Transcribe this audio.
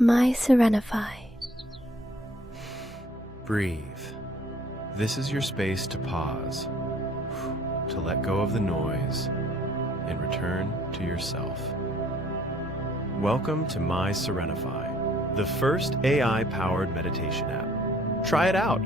MySerenify. Breathe. This is your space to pause, to let go of the noise, and return to yourself. Welcome to MySerenify, the first AI-powered meditation app. Try it out.